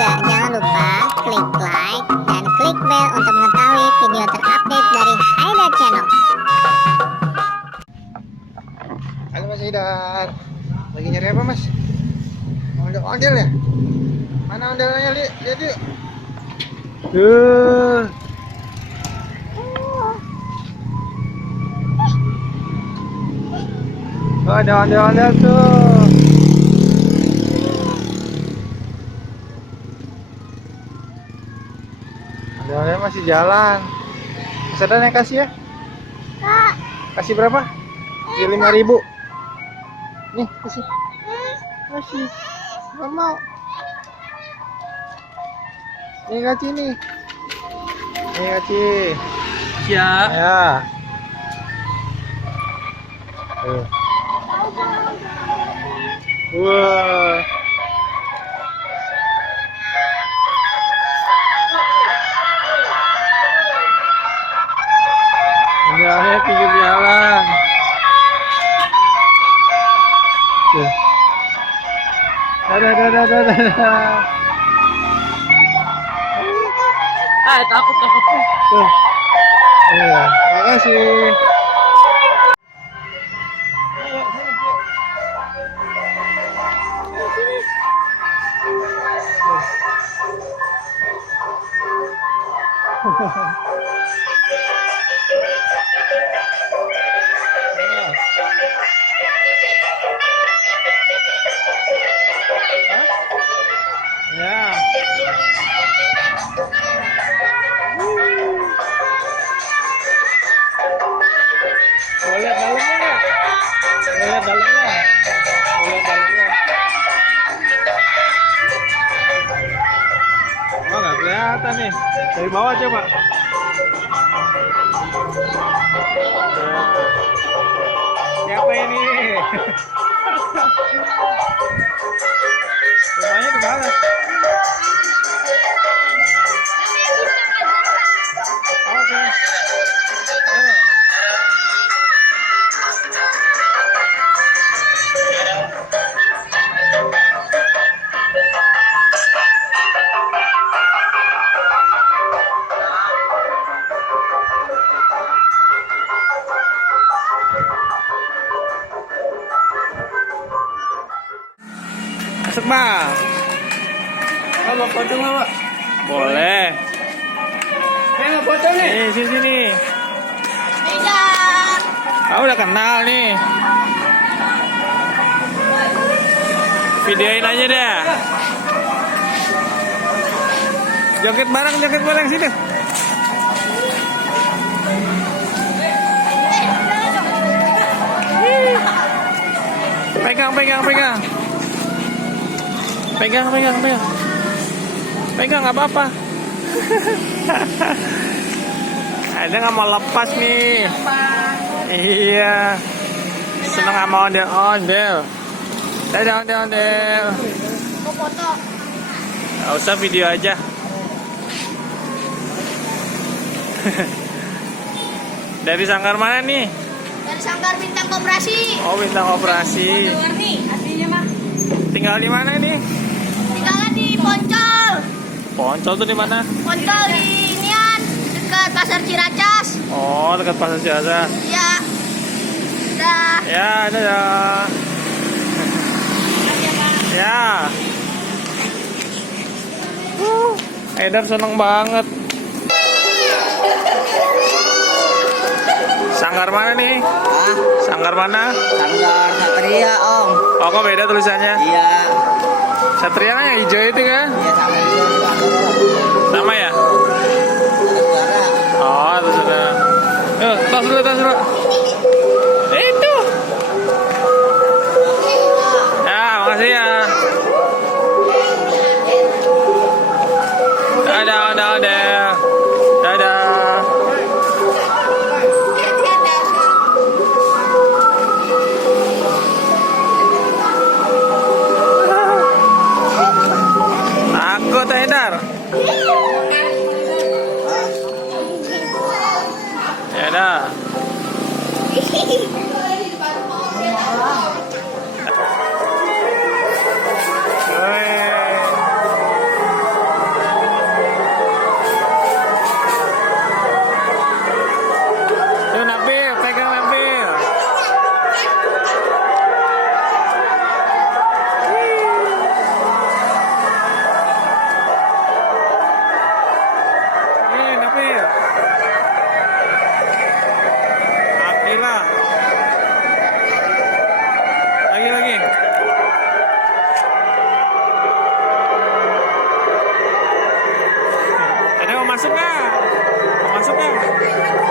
juga jangan lupa klik like dan klik bell untuk mengetahui video terupdate dari Haidar Channel. Halo Mas Haidar, lagi nyari apa Mas? Ondel-ondel ya? Mana ondelnya? Lihat yuk. Oh, ada ondel-ondel tuh. Ondel-ondel masih jalan. Mas ada yang kasih ya? Kasih berapa? Kasih 5.000. Nih, kasih. Kasih. Nggak mau. Nih kasih nih. Nih kasih. Siap. Ya. Wah. Ondel-ondel pinggir jalan. Tuh. Dadah. Takut. Tuh. Ya, makasih. Ya. Mau lihat dalamnya nggak? Mau lihat dalamnya? Mau lihat dalamnya? Oh, nggak kelihatan nih. Dari bawah coba. Nah, siapa ini? Rumahnya di mana? Oke. Ayo. Masuk bang. Kalau foto nggak, Pak? Boleh. Nggak foto nih. Sini. Kamu udah kenal nih. Videoin aja deh. Joget bareng sini. Pegang. Pegang nggak apa-apa. Ada nggak mau lepas nih? Iya. Seneng nggak mau ondel. Dadah ondel. Mau foto? Nggak usah, video aja. Dari sanggar mana nih? Dari Sanggar Bintang Koperasi. Oh, Bintang Operasi. Nih, aslinya mah. Tinggal di mana nih? Tinggalnya di Poncol. Poncol tuh di mana? Poncol di inian dekat Pasar Ciracas. Oh, dekat Pasar Ciracas. Ya. Dah. Ya, dadah. Ya. Haidar seneng banget. Sanggar mana nih? Hah? Sanggar mana? Sanggar Satria, Om. Oh, kok beda tulisannya? Iya. Satria kan yang hijau itu kan? Iya, Sanggar itu. Sama ya? Suara. Oh, itu sudah. Tas dulu. Itu. Ya, makasih ya. Dadah. Takut Haidar. Ya dah. masuk nggak? Mau masuk nggak?